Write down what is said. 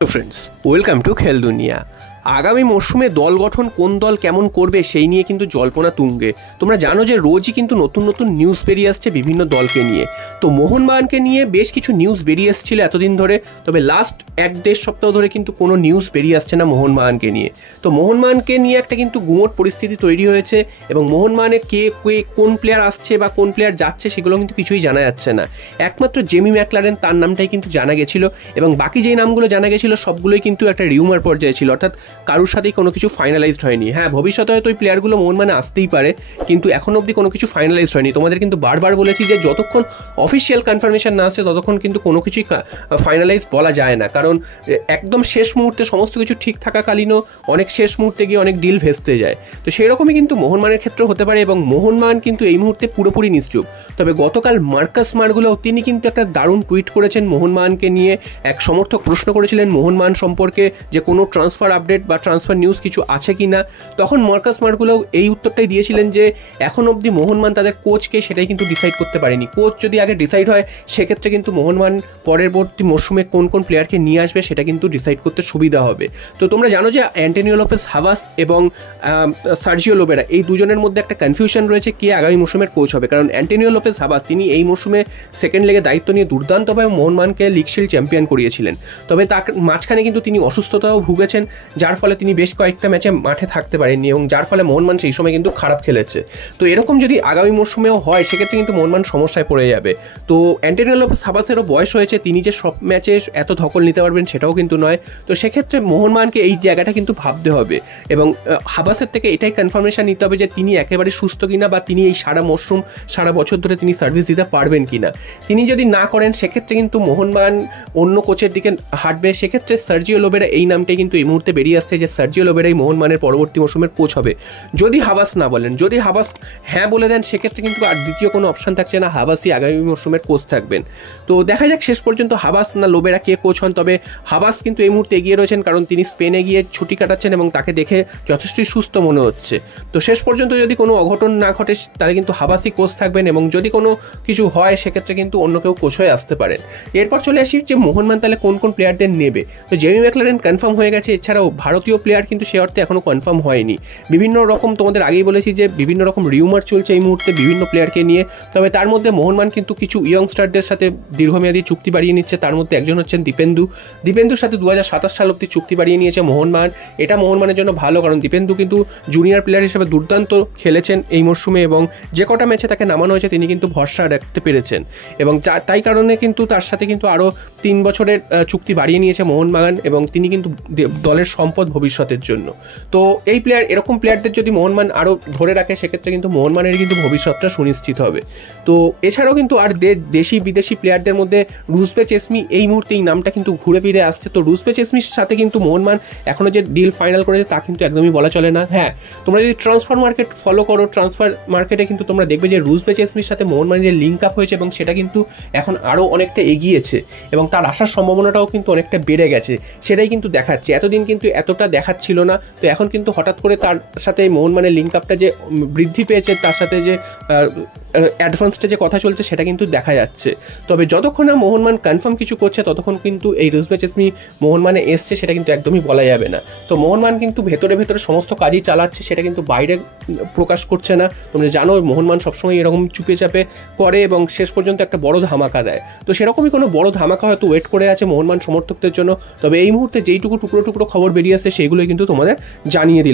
Friends, welcome to খেল দুনিয়া। আগামী মরশুমে দল গঠন কোন দল কেমন করবে সেই নিয়ে কিন্তু জল্পনা তুঙ্গে। তোমরা জানো যে রোজই কিন্তু নতুন নতুন নিউজ বেরিয়ে আসছে বিভিন্ন দলকে নিয়ে। তো মোহনবাগানকে নিয়ে বেশ কিছু নিউজ বেরিয়ে এসেছিল এতদিন ধরে, তবে লাস্ট 1-1.5 সপ্তাহ ধরে কিন্তু কোনো নিউজ বেরিয়ে আসছে না মোহনবাগানকে নিয়ে। তো মোহনবাগানকে নিয়ে একটা কিন্তু গুমোট পরিস্থিতি তৈরি হয়েছে এবং মোহনবাগানে কে কোন প্লেয়ার আসছে বা কোন প্লেয়ার যাচ্ছে সেগুলো কিন্তু কিছুই জানা যাচ্ছে না। একমাত্র জেমি ম্যাকলারেন, তার নামটাই কিন্তু জানা গেছিল এবং বাকি যেই নামগুলো জানা গেছিল সবগুলোই কিন্তু একটা রিউমার পর্যায়ে ছিল, অর্থাৎ কারোর সাথেই কোনো কিছু ফাইনালাইজড হয়নি। হ্যাঁ, ভবিষ্যতে হয়তো ওই প্লেয়ারগুলো মোহনবাগানে আসতেই পারে, কিন্তু এখন অবধি কোনো কিছু ফাইনালাইজড হয়নি। তোমাদের কিন্তু বারবার বলেছি যে যতক্ষণ অফিসিয়াল কনফার্মেশন না আসে ততক্ষণ কিন্তু কোনো কিছুই ফাইনালাইজ বলা যায় না, কারণ একদম শেষ মুহূর্তে সমস্ত কিছু ঠিক থাকাকালীনও অনেক শেষ মুহূর্তে গিয়ে অনেক ডিল ভেস্তে যায়। তো সেই রকমই কিন্তু মোহনবাগানের ক্ষেত্রে হতে পারে এবং মোহনবাগান কিন্তু এই মুহূর্তে পুরোপুরি নিশ্চুপ। তবে গতকাল মার্কাস মার্গুলো তিনি কিন্তু একটা দারুণ টুইট করেছেন মোহনবাগানকে নিয়ে। এক সমর্থক প্রশ্ন করেছিলেন মোহনবাগান সম্পর্কে যে কোনো ট্রান্সফার আপডেট বা ট্রান্সফার নিউজ কিছু আছে কি না। তখন মার্কাস মার্গুলো এই উত্তরটাই দিয়েছিলেন যে এখন অবধি মোহনবাগান তাদের কোচকে সেটাই কিন্তু ডিসাইড করতে পারেনি। কোচ যদি আগে ডিসাইড হয় সেক্ষেত্রে কিন্তু মোহনবাগান পরবর্তী মরশুমে কোন কোন প্লেয়ারকে নিয়ে আসবে সেটা কিন্তু ডিসাইড করতে সুবিধা হবে। তো তোমরা জানো যে অ্যান্টোনিও লোপেস হাভাস এবং সার্জিও লোবেরা এই দুজনের মধ্যে একটা কনফিউশন রয়েছে কে আগামী মরশুমের কোচ হবে। কারণ অ্যান্টোনিও লোপেস হাভাস তিনি এই মরশুমে সেকেন্ড লেগে দায়িত্ব নিয়ে দুর্দান্তভাবে মোহনবাগানকে লিগ শিল্ড চ্যাম্পিয়ন করিয়েছিলেন। তবে তার মাঝখানে কিন্তু তিনি অসুস্থতাও ভুগেছেন, যার ফলে তিনি বেশ কয়েকটা ম্যাচে মাঠে থাকতে পারেননি এবং যার ফলে মোহনবাগান সেই সময় কিন্তু খারাপ খেলেছে। তো এরকম যদি আগামী মরশুমেও হয় সেক্ষেত্রে কিন্তু মোহনবাগান সমস্যায় পড়ে যাবে। তো অ্যান্টোনিও লোপেস হাভাসেরও বয়স হয়েছে, তিনি যে সব ম্যাচে এত ধকল নিতে পারবেন সেটাও কিন্তু নয়। তো সেক্ষেত্রে মোহনবাগানকে এই জায়গাটা কিন্তু ভাবতে হবে এবং হাভাসের থেকে এটাই কনফার্মেশন নিতে হবে যে তিনি একেবারে সুস্থ কিনা বা তিনি এই সারা মরশুম সারা বছর ধরে তিনি সার্ভিস দিতে পারবেন কিনা। তিনি যদি না করেন সেক্ষেত্রে কিন্তু মোহনবাগান অন্য কোচের দিকে হাঁটবে। সেক্ষেত্রে সার্জিও লোবেরা এই নামটাই কিন্তু এই মুহূর্তে বেরিয়ে আসছে যে সার্জিও লোবেরাই মোহনবাগানের পরবর্তী মরশুমের কোচ হবে, যদি হাভাস না বলেন। যদি হাভাস হ্যাঁ বলে দেন সেক্ষেত্রে কিন্তু আর দ্বিতীয় কোনো অপশন থাকছে না, হাভাসই আগামী মরশুমের কোচ থাকবেন। তো দেখা যাক শেষ পর্যন্ত হাভাস না লোবেরা কে কোচ হন। তবে হাভাস কিন্তু এই মুহূর্তে এগিয়ে রয়েছেন, কারণ তিনি স্পেনে গিয়ে ছুটি কাটাচ্ছেন এবং তাকে দেখে যথেষ্টই সুস্থ মনে হচ্ছে। তো শেষ পর্যন্ত যদি কোনো অঘটন না ঘটে তাহলে কিন্তু হাভাসই কোচ থাকবেন এবং যদি কোনো কিছু হয় সেক্ষেত্রে কিন্তু অন্য কেউ কোচ হয়ে আসতে পারেন। এরপর চলে আসি যে মোহনবাগান তাহলে কোন কোন প্লেয়ারদের নেবে। তো জেমি ম্যাকলারেন কনফার্ম হয়ে গেছে, এছাড়াও ভারতীয় প্লেয়ার কিন্তু সে অর্থে এখনও কনফার্ম হয়নি। বিভিন্ন রকম তোমাদের আগেই বলেছি যে বিভিন্ন রকম রিউমার চলছে এই মুহূর্তে বিভিন্ন প্লেয়ারকে নিয়ে। তবে তার মধ্যে মোহনবাগান কিন্তু কিছু ইয়ংস্টারদের সাথে দীর্ঘমেয়াদী চুক্তি বাড়িয়ে নিচ্ছে। তার মধ্যে একজন হচ্ছেন দীপেন্দুর সাথে 2027 সাল অব্দি চুক্তি বাড়িয়ে নিয়েছে মোহনবাগান। এটা মোহনবাগানের জন্য ভালো, কারণ দীপেন্দু কিন্তু জুনিয়র প্লেয়ার হিসেবে দুর্দান্ত খেলেছেন এই মরশুমে এবং যে কটা ম্যাচে তাকে নামানো হয়েছে তিনি কিন্তু ভরসা রাখতে পেরেছেন এবং তাই কারণে কিন্তু তার সাথে কিন্তু আরও 3 বছরের চুক্তি বাড়িয়ে নিয়েছে মোহনবাগান এবং তিনি কিন্তু দলের সম্পদ ভবিষ্যতের জন্য। তো এই এরকম প্লেয়ারদের যদি মোহনবাগান আরও ধরে রাখে সেক্ষেত্রে কিন্তু মোহনবাগানের কিন্তু ভবিষ্যৎটা সুনিশ্চিত হবে। তো এছাড়াও কিন্তু আর দেশি বিদেশি প্লেয়ারদের মধ্যে রুজবে চেসমি এই মুহূর্তে এই নামটা কিন্তু ঘুরে ফিরে আসছে। তো রুজবে চেসমির সাথে কিন্তু মোহনবাগান এখনও যে ডিল ফাইনাল করেছে তা কিন্তু একদমই বলা চলে না। হ্যাঁ, তোমরা যদি ট্রান্সফার মার্কেট ফলো করো, ট্রান্সফার মার্কেটে কিন্তু তোমরা দেখবে যে রুজবে চেসমির সাথে মোহনবাগান যে লিঙ্ক আপ হয়েছে এবং সেটা কিন্তু এখন আরও অনেকটা এগিয়েছে এবং তার আসার সম্ভাবনাটাও কিন্তু অনেকটা বেড়ে গেছে, সেটাই কিন্তু দেখাচ্ছে। এতদিন কিন্তু এতটা দেখাচ্ছিল না, তো এখন কিন্তু হঠাৎ করে তার সাথে মোহনবাগানের লিঙ্ক আপটা যে বৃদ্ধি পেয়েছে, তার সাথে যে অ্যাডভান্সটা যে কথা চলছে সেটা কিন্তু দেখা যাচ্ছে। তবে যতক্ষণ না মোহনবাগান কনফার্ম কিছু করছে ততক্ষণ কিন্তু এই রুজবে চেসমি মোহনবাগানে এসছে সেটা কিন্তু একদমই বলা যাবে না। তো মোহনবাগান কিন্তু ভেতরে সমস্ত কাজই চালাচ্ছে, সেটা কিন্তু বাইরে প্রকাশ করছে না। তোমরা জানো মোহনবাগান সবসময় এরকম চুপে চাপে করে এবং শেষ পর্যন্ত একটা বড় ধামাকা দেয়। তো সেরকমই কোনো বড় ধামাকা হয়তো ওয়েট করে আছে মোহনবাগান সমর্থকদের জন্য। তবে এই মুহূর্তে যেইটুকু টুকরো টুকরো খবর বেরিয়ে আসছে সেইগুলোই কিন্তু তোমাদের জানিয়ে দিলাম।